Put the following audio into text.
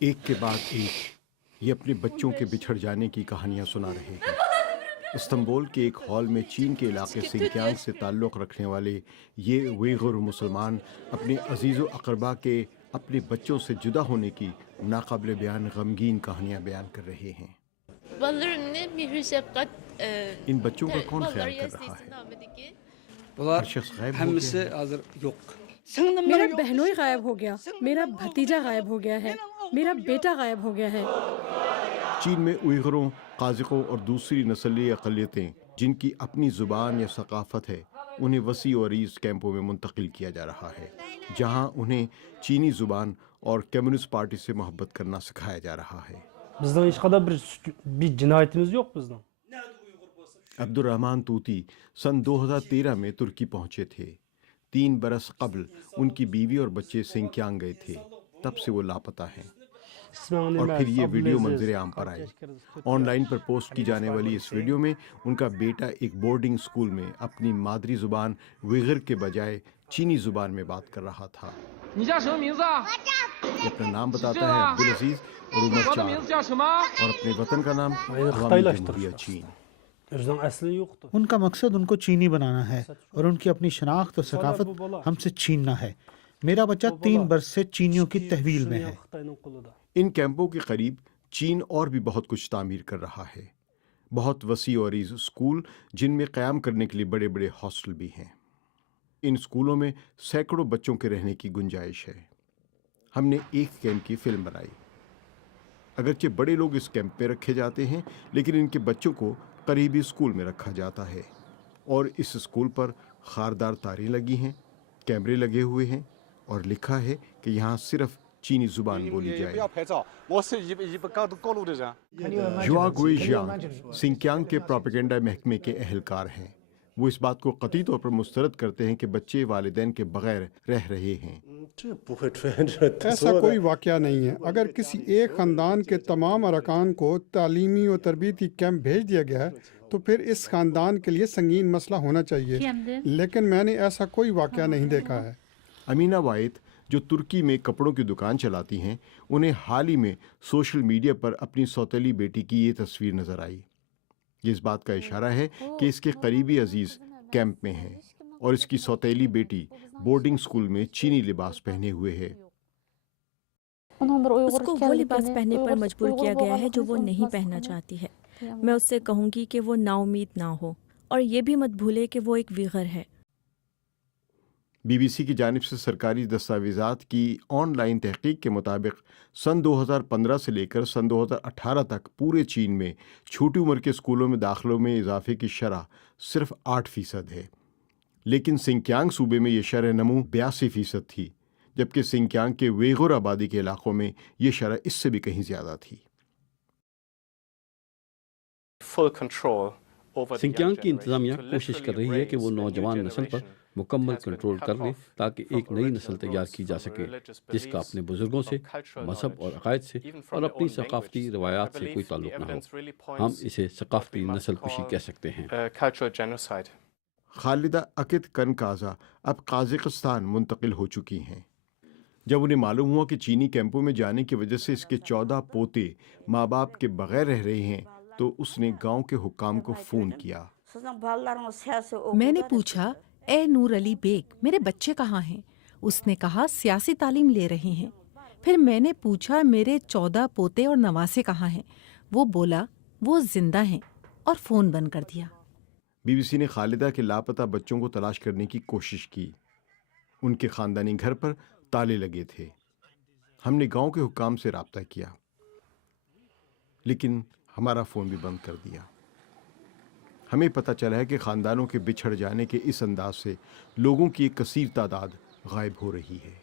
ایک کے بعد ایک یہ اپنے بچوں کے بچھڑ جانے کی کہانیاں سنا رہے ہیں۔ استنبول کے ایک ہال میں چین کے علاقے سنکیانگ سے تعلق رکھنے والے یہ ویغور مسلمان اپنے عزیز و اقربا کے اپنے بچوں سے جدا ہونے کی ناقابل بیان غمگین کہانیاں بیان کر رہے ہیں۔ ان بچوں کا کون خیال کر رہا ہے؟ ہر شخص غائب ہو گیا ہے۔ میرا بہنوئی غائب ہو گیا، میرا بھتیجا غائب ہو گیا ہے، میرا بیٹا غائب ہو گیا ہے۔ چین میں اوئغروں، قازقوں اور دوسری نسلی اقلیتیں جن کی اپنی زبان یا ثقافت ہے انہیں وسیع و عریض کیمپوں میں منتقل کیا جا رہا ہے، جہاں انہیں چینی زبان اور کمیونسٹ پارٹی سے محبت کرنا سکھایا جا رہا ہے۔ عبد الرحمن طوطی سن 2013 میں ترکی پہنچے تھے۔ 3 برس قبل ان کی بیوی اور بچے سنکیانگ گئے تھے، تب سے وہ لاپتہ ہیں۔ اور پھر یہ ویڈیو منظر عام پر آئی۔ آن لائن پر پوسٹ کی جانے والی اس ویڈیو میں ان کا بیٹا ایک بورڈنگ سکول میں اپنی مادری زبان ویغر کے بجائے چینی زبان میں بات کر رہا تھا۔ یہ اپنا نام بتاتا ہے عبدالعزیز اور عمر 4 اور اپنے وطن کا نام عوامی جمہوریہ چین۔ ان کا مقصد ان کو چینی بنانا ہے اور ان کی اپنی شناخت اور ثقافت ہم سے چھیننا ہے۔ میرا بچہ 3 برس سے چینیوں کی تحویل میں ہے۔ ان کیمپوں کے قریب چین اور بھی بہت کچھ تعمیر کر رہا ہے، بہت وسیع و عریض اسکول جن میں قیام کرنے کے لیے بڑے بڑے ہاسٹل بھی ہیں۔ ان اسکولوں میں سینکڑوں بچوں کے رہنے کی گنجائش ہے۔ ہم نے ایک کیمپ کی فلم بنائی۔ اگرچہ بڑے لوگ اس کیمپ میں رکھے جاتے ہیں، لیکن ان کے بچوں کو قریبی اسکول میں رکھا جاتا ہے، اور اس اسکول پر خاردار تاریں لگی ہیں، کیمرے لگے ہوئے ہیں، اور لکھا ہے کہ یہاں صرف چینی زبان بولی جائے۔ جوا گوئی جیانگ سنکیانگ کے پروپیگنڈا محکمے کے اہلکار ہیں۔ وہ اس بات کو قطعی طور پر مسترد کرتے ہیں کہ بچے والدین کے بغیر رہ رہے ہیں۔ ایسا کوئی واقعہ نہیں ہے۔ اگر کسی ایک خاندان کے تمام ارکان کو تعلیمی و تربیتی کیمپ بھیج دیا گیا ہے تو پھر اس خاندان کے لیے سنگین مسئلہ ہونا چاہیے، لیکن میں نے ایسا کوئی واقعہ نہیں دیکھا ہے۔ امینہ وائد جو ترکی میں کپڑوں کی دکان چلاتی ہیں، انہیں حال ہی میں سوشل میڈیا پر اپنی سوتیلی بیٹی کی یہ تصویر نظر آئی۔ یہ اس بات کا اشارہ ہے کہ اس کے قریبی عزیز کیمپ میں ہیں اور اس کی سوتیلی بیٹی بورڈنگ سکول میں چینی لباس پہنے ہوئے ہے۔ اس کو وہ لباس پہننے پر مجبور کیا گیا ہے جو وہ نہیں پہننا چاہتی ہے۔ میں اس سے کہوں گی کہ وہ نا امید نہ ہو، اور یہ بھی مت بھولے کہ وہ ایک ویغر ہے۔ بی بی سی کی جانب سے سرکاری دستاویزات کی آن لائن تحقیق کے مطابق سن 2015 سے لے کر سن 2018 تک پورے چین میں چھوٹی عمر کے اسکولوں میں داخلوں میں اضافے کی شرح صرف 8% ہے، لیکن سنکیانگ صوبے میں یہ شرح نمو 82% تھی، جبکہ سنکیانگ کے ویغور آبادی کے علاقوں میں یہ شرح اس سے بھی کہیں زیادہ تھی۔ سنکیانگ کی انتظامیہ کوشش کر رہی ہے کہ وہ نوجوان نسل پر مکمل کنٹرول کر لے تاکہ ایک نئی نسل تیار کی جا سکے جس کا اپنے بزرگوں سے، مذہب اور عقائد سے اور اپنی ثقافتی روایات سے کوئی تعلق نہ ہو۔ ہم اسے ثقافتی نسل کشی کہہ سکتے ہیں۔ خالدہ اکت کنکازا اب قازقستان منتقل ہو چکی ہیں۔ جب انہیں معلوم ہوا کہ چینی کیمپوں میں جانے کی وجہ سے اس کے 14 پوتے ماں باپ کے بغیر رہ رہے ہیں تو اس نے گاؤں کے حکام کو فون کیا۔ میں نے پوچھا، اے نور علی بیگ، میرے بچے کہاں ہیں؟ اس نے کہا سیاسی تعلیم لے رہے ہیں۔ پھر میں نے پوچھا میرے 14 پوتے اور نواسے کہاں ہیں؟ وہ بولا وہ زندہ ہیں، اور فون بند کر دیا۔ بی بی سی نے خالدہ کے لاپتہ بچوں کو تلاش کرنے کی کوشش کی۔ ان کے خاندانی گھر پر تالے لگے تھے۔ ہم نے گاؤں کے حکام سے رابطہ کیا، لیکن ہمارا فون بھی بند کر دیا۔ ہمیں پتہ چلا ہے کہ خاندانوں کے بچھڑ جانے کے اس انداز سے لوگوں کی ایک کثیر تعداد غائب ہو رہی ہے۔